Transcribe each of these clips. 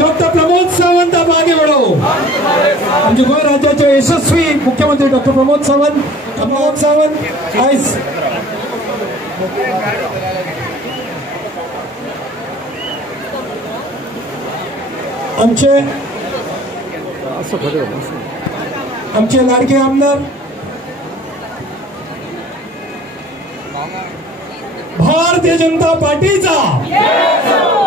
Doctor Pramod Sawant आप आगे बढ़ो। आमचे गोंय राज्याचे यशस्वी मुख्यमंत्री डॉक्टर प्रमोद सावंत आयज आमचे लाडके आमदार भारतीय जनता पार्टीचा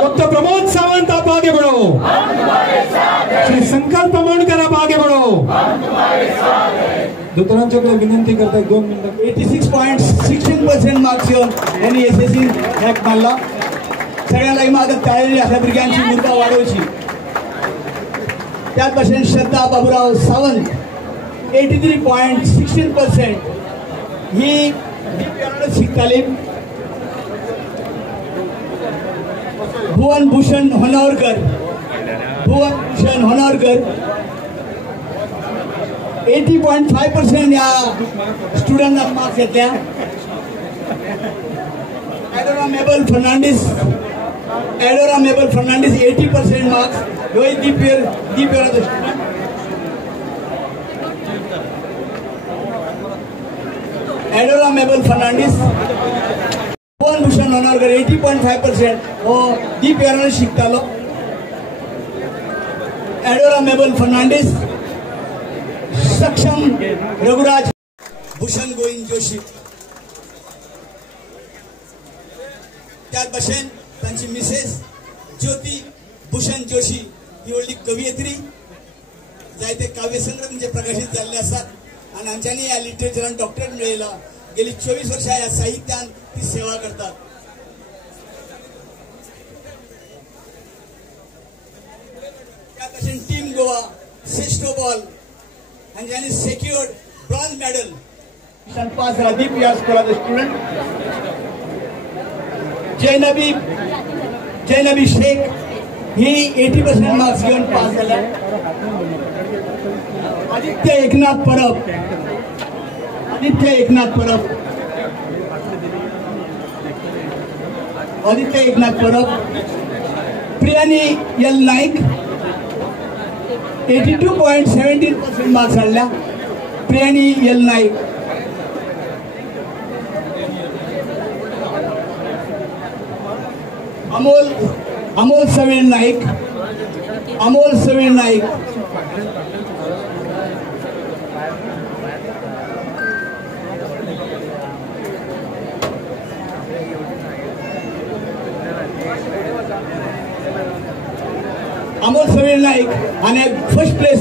डॉक्टर प्रमोद सावंत आप आगे बढ़ो। श्री संकल्प मोंडकर आप आगे बढ़ो। दुसऱ्यांच्याकडे विनंती करता 2 मिनिटं 86.16% मार्क्स घेऊन यांनी एसएससी हॅक मारला। सगळ्यांना माझं टाळलेली अशा भुरग्यांची मुर्बा वाढवची। त्यात भाशेन श्रद्धा बाबूराव सावंत 83.16% ही शिकताली। भुवन भूषण होनावरकर 80.5% या स्टुडंटना मार्क्स घेतल्या। एडोरा मेबल फर्नांडीस 80% मार्क्स। दीप एडोरा मेबल फर्नांडीस भुवन भूषण होनावरकर 80.5% हो दीप याराने शिकतालो। एडोरा मेबल फर्नांडीस सक्षम रघुराज भूषण गोविंद जोशी त्याच भाशेन तांची मिसेस ज्योती भूषण जोशी ही व्हडली कवयित्री। जायते काव्यसंग्रह म्हणजे प्रकाशित झालेले असतात आणि हांच्यानी ह्या लिटरेचरान डॉक्टरेट मेळयला। गेली 24 वर्षां ह्या साहित्यान ती सेवा करतात। त्या भाशेन टीम गोवा सेस्टोबॉल हांच्यानी सेक्युर्ड ब्रॉन्झ मेडल। पास झाला दीप या स्कूलाचे स्टुडंट। जैनबी शेख ही 80% मार्क्स घेऊन पास झाल्या। आदित्य एकनाथ परब प्रियानी एल नाईक 82.17% मार्क्स हाडल्या। प्रियानी एल नाईक अमोल सवीर नाईक आणि first place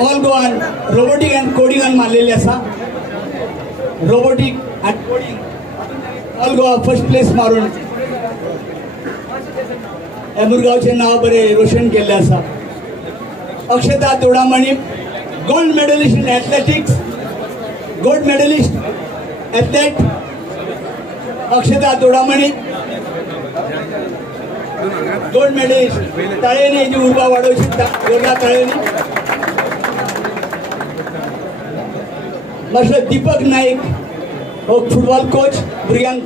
all Goan robotic and कोडिंगान मारलेली असा। Robotic and coding all Goa first place मारून ह्या मुरगांवचे नाव बरे रोशन केल्ले आसा। Akshata Dodamani gold medalist in athletics athlete Akshata Dodamani gold medallist. ताळेनी हेची उर्बा वाडोवची जोरदार ताळेनी। मास्टर दीपक नाईक हो फुटबॉल कोच भुरग्यांक।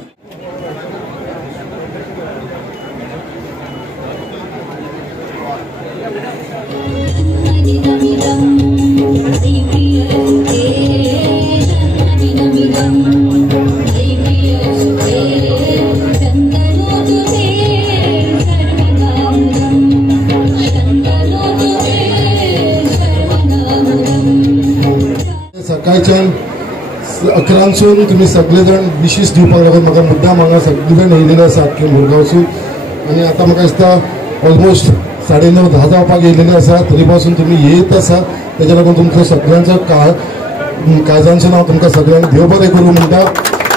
सकाळच्यान 11 तुम्ही सगळे जण विशेष दिवपाक लागून म्हाका मुद्दाम हांगा सगळे जाण येयलेले आसात की मुरगांवसून। आनी आतां म्हाका दिसता ऑलमोस्ट 9:30-10 जावपाक येयलेले आसा तरी पासून तुम्ही येत आसा। तेच्या लागून तुमचो सगळ्यांचो काळजांचें नांव तुमकां सगळ्यांक देव बरें करूं म्हणटा।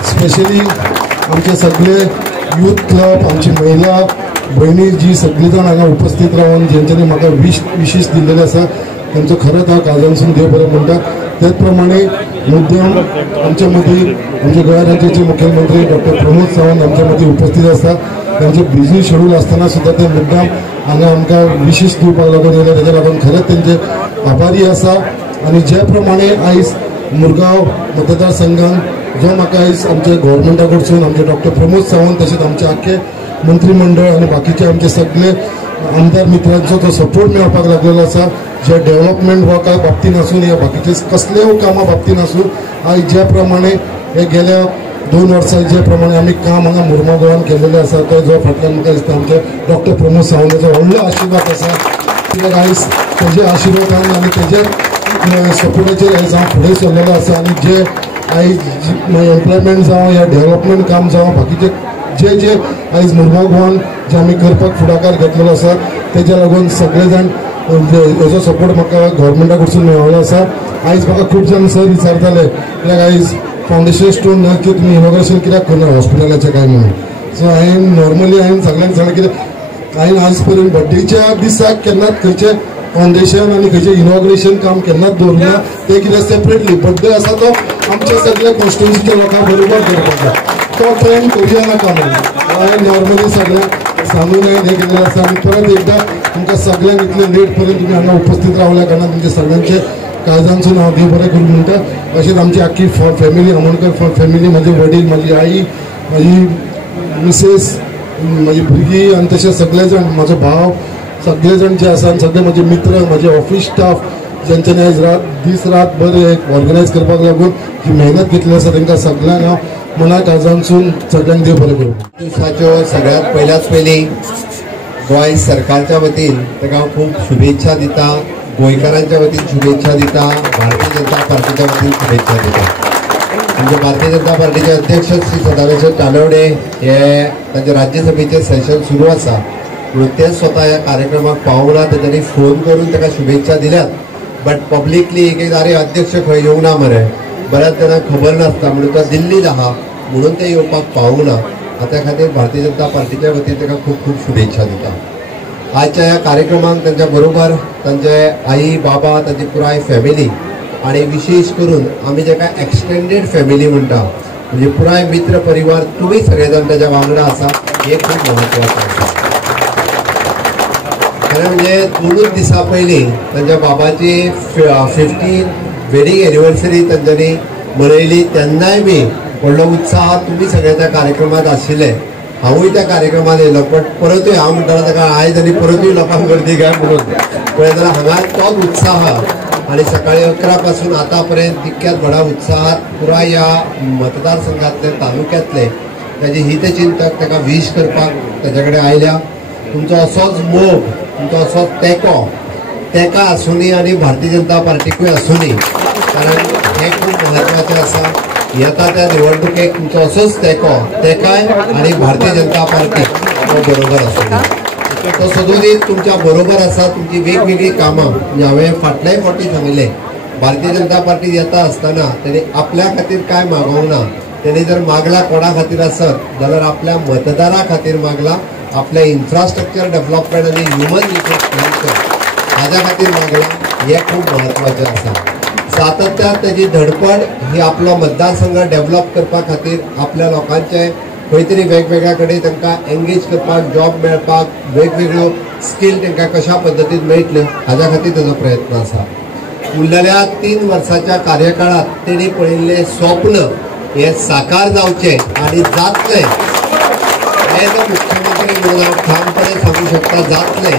स्पेशली आमचे सगळे यूथ क्लब आमची महिला भयणी जी सगळी जाण हांगा उपस्थित रावन जेंच्यांनी म्हाका विशेष दिल्लेले आसा त्यांचं खरंच हांव काळजांसून देव बरें म्हणटा। त्याच प्रमाणे मुद्दाम आमच्या मदीं आमचे गोंय राज्याचे मुख्यमंत्री डॉक्टर प्रमोद सावंत आमच्या मदीं उपस्थित आसा। त्यांचे बिझी शेड्यूल असताना सुद्धा ते मुद्दाम हांगा आमकां विशेष दिवपाक लागून येयले तेच्या लागून खरेंच तेंचे आभारी आसा। आनी जे प्रमाणे आयज मुरगांव मतदारसंघान जो म्हाका आयज आमच्या गव्हर्मेंटा कडसून आमचे डॉक्टर प्रमोद सावंत तशेंच आमचे आख्खे मंत्रिमंडळ आणि बाकीचे आमचे सगळे आमदार मित्रांचो जो सपोर्ट मेळपाक लागलेलो आसा. जे डेव्हलपमेंट वर्का बाबतीन आसून या बाकीचे कसलेय कामा बाबतीन आसून आयज ज्या प्रमाणे हे गेल्या 2 वर्सां जे प्रमाणे आमी काम हांगा मुर्मा गोवान केलेले आसा ते जो फाटल्यान म्हाका दिसता आमचे डॉक्टर प्रमोद सावंताचो व्हडलो आशिर्वाद आसा. कित्याक आयज तेजे आशिर्वादान आनी तेजे सपोर्टाचेर आयज हांव फुडें सरलेलो आसा. आनी जे आयज एम्प्लॉयमेंट जावं या डेव्हलपमेंट काम जावं बाकीचे जे जे आयज मुर्मा गोवान जे आमी करपाक फुडाकार घेतलेलो आसा तेज्या लागून सगळे जाण हेजो सपोर्ट म्हाका गव्हर्मेंटा कडसून मेळ्ळो आसा. आयज म्हाका खूब जाण सर विचारताले कित्याक आयज फावंडेशन स्टोन ना की तुमी इनॉग्रेशन कित्याक करना हॉस्पिटलाचें काय म्हणून. सो हांवें नॉर्मली सगळ्यांक सांगलें कित्याक हांवें आज पर्यंत बड्डेच्या दिसाक केन्नाच खंयचें फावंडेशन आनी खंयचें इनॉग्रेशन काम केन्नाच दवरना. ते कितें सेपरेटली बड्डे आसा तो आमच्या सगळ्या कॉन्स्टिट्युन्सीच्या लोकां बरोबर करपाक जाय. तो ट्रेन करुया नाका म्हणून हांवें नॉर्मली सगळ्यांक सांगून हांवें हें केलेलें आसा. आनी परत एकदां तुमकां सगळ्यांक इतले लेट पर्यंत तुमी हांगा उपस्थित रावल्या कारणान तुमचे सगळ्यांचे काळजांसून हांव देव बरें करूं म्हणटा. अशेंच आमची आख्खी फॅमिली आमोणकर फॅमिली म्हाजे वडील म्हाजी आई म्हाजी मिसेस म्हाजी भुरगीं आनी तशें सगळे जाण म्हाजो भाव सगळे जाण जे आसा सगळे म्हाजे मित्र म्हाजे ऑफिस स्टाफ जेंच्यांनी आयज दीस रात बरें ऑर्गनायज करपाक लागून जी मेहनत घेतली आसा तांकां सगळ्यांक हांव मना काळजांसून सगळ्यांक देव बरें करूं. दिवसाच्यो सगळ्यात पयली गोंय सरकारच्या वतीन ताका हांव खूब शुभेच्छा दिता. गोंयकारांच्या वतीन शुभेच्छा दिता. भारतीय जनता पार्टीच्या वतीन शुभेच्छा दिता. म्हणजे भारतीय जनता पार्टीचे अध्यक्ष श्री सदानंद तानवडे हे तांचे राज्यसभेचे सेशन सुरू आसा म्हणून ते स्वता ह्या कार्यक्रमाक पावूंक ना. तांच्यांनी फोन करून ताका शुभेच्छा दिल्यात. बट पब्लिकली एक अरे अध्यक्ष खंय येवंक ना मरे बऱ्याच जाणांक खबर नासता म्हणून तो दिल्लीत आहा म्हणून ते येवपाक पावूंक ना. त्या खातीर भारतीय जनता पार्टीच्या वतीन ताका खूब खूब शुभेच्छा दिता. आजच्या ह्या कार्यक्रमाक तांच्या बरोबर तांचे आई बाबा तांची पुराय फॅमिली आणि विशेष करून आमी जेका एक्सटेंडेड फॅमिली म्हणटा म्हणजे पुराय मित्र परिवार तुम्ही सगळे जाण ताच्या वांगडा आसा हे खूब महत्वाचें आसा. खरें म्हणजे 2 दिसां पयलीं तांच्या बाबाची 50 वेडिंग एनिवर्सरी तांच्यांनी मनयली. तेन्नाय बी व्हडलो उत्साह तुम्ही सगळे त्या कार्यक्रमात आशिल्ले. हांवूय त्या कार्यक्रमात येयलो बट परतूय हांव म्हणटालो ताका आयज आनी परतूय लोकांक गर्दी काय म्हणून पळय जाल्यार हांगा तोच उत्साह आनी सकाळी 11 पासून आतां पर्यंत तितक्याच व्हडा उत्साहात पुराय ह्या मतदारसंघातले तालुक्यातले ताजे हितचिंतक ताका विश करपाक ताचे कडेन आयल्या. तुमचो असोच मोग तुमचो असोच तेका आसूनी आनी भारतीय जनता पार्टीकूय आसूनी कारण हे खूब म्हत्वाचें आसा. येता त्या निवडणुकेक तुमचो असोच तेकाय आनी भारतीय जनता पार्टी बरोबर आसूनी. तो सदोदीत तुमच्या बरोबर आसा. तुमची वेगवेगळी कामां म्हणजे हांवें फाटल्याय फावटी सांगलें भारतीय जनता पार्टी येता आसतना तेणी आपल्या खातीर काय मागोवंक ना. तेणी जर मागला कोणा खातीर आसत जाल्यार आपल्या मतदारा खातीर मागला. आपल्या इन्फ्रास्ट्रक्चर डेव्हलपमेंट आनी ह्युमन रिसोर्स हाज्या खातीर मागला. हे खूब म्हत्वाचें आसा. सातत्यान तेजी धडपड ही आपलो मतदारसंघ डेव्हलप करपा खातीर आपल्या लोकांचे खंय तरी वेगवेगळ्या कडेन तांकां एंगेज करपाक जॉब मेळपाक वेगवेगळ्यो स्कील तांकां कशा पद्दतीन मेळटल्यो हाज्या खातीर ताजो प्रयत्न आसा. उरलेल्या 3 वर्साच्या कार्यकाळात तेणी पळयिल्लें स्वप्न हे साकार जावचें आनी जातलें हे जर मुख्यमंत्री म्हणून हांव ठामपणे सांगू शकता जातलें.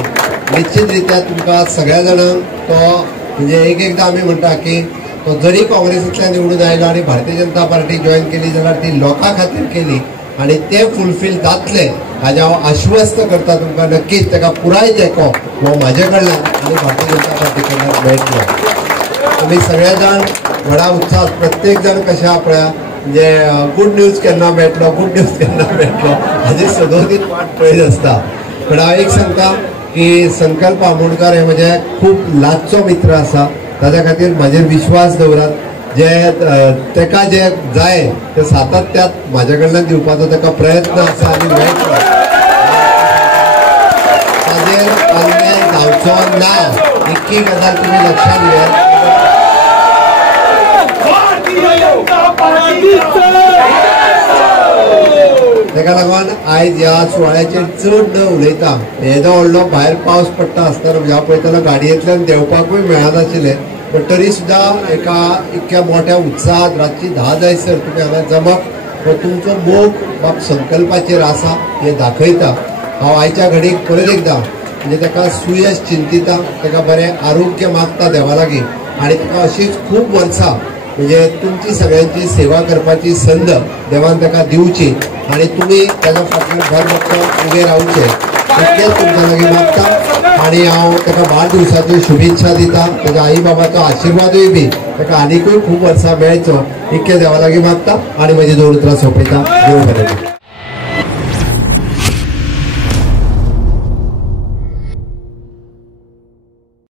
निश्चित रित्या तुमकां सगळ्या जाणांक तो म्हणजे एकदां आमी म्हणटा की तो जरी काँग्रेसींतल्यान निवडून आयलो आनी भारतीय जनता पार्टी जॉयन केली जाल्यार ती लोकां खातीर केली आनी ते फुलफील जातले हाजे हांव आश्वस्त करता तुमकां. नक्कीच ताका पुराय तेंको हो म्हाजे कडल्यान आनी भारतीय जनता पार्टी कडल्यान मेळटलो. तुमी सगळे जाण व्हडा उत्साह प्रत्येक जाण कशे आहा पळया म्हणजे गुड न्यूज केन्ना मेळटलो हाजी सदोदीत वाट पळयत आसता. पण हांव एक सांगता की संकल्प आमोणकर हे म्हजे खूब लागचो मित्र आसा. ताच्या खातीर म्हाजेर विश्वास दवरात. जे ताका जे जाय ते सातत्यात म्हाजे कडल्यान दिवपाचो ताका प्रयत्न आसा आनी मेळटलो. ताजेर अन्याय जावचो ना इतकी गजाल तुमी लक्षात घेयात. ताका लागून आयज ह्या सुवाळ्याचेर चड न उलयता. येदो व्हडलो भायर पावस पडटा आसतना म्हणजे हांव पळयतालो गाडयेंतल्यान देंवपाकूय मेळनाशिल्लें पण तरी सुद्दां एका इतक्या मोठ्या उत्साहात रातची 10 जायसर तुमी हांगा जमप तो तुमचो मोग बाप संकल्पाचेर आसा हे दाखयता। हांव आयच्या घडीक परत एकदा म्हणजे ताका सुयश चिंतिता, ताका बरें आरोग्य मागता देवा लागीं आनी ताका अशीच खूब वर्सां म्हणजे तुमची सगळ्यांची सेवा करपाची संद देवान ताका दिवची आनी तुमी ताच्या फाटल्यान भर भक्कम उबे रावचे इतकेंच तुमच्या लागीं मागता। आनी हांव ताका वाडदिवसाच्यो शुभेच्छा दिता, ताच्या आई बाबाचो आशिर्वादूय बी ताका आनीकूय खूब वर्सां मेळचो इतकें देवा लागीं मागता आनी म्हजी 2 उतरां सोंपयता। देव बरें करूं।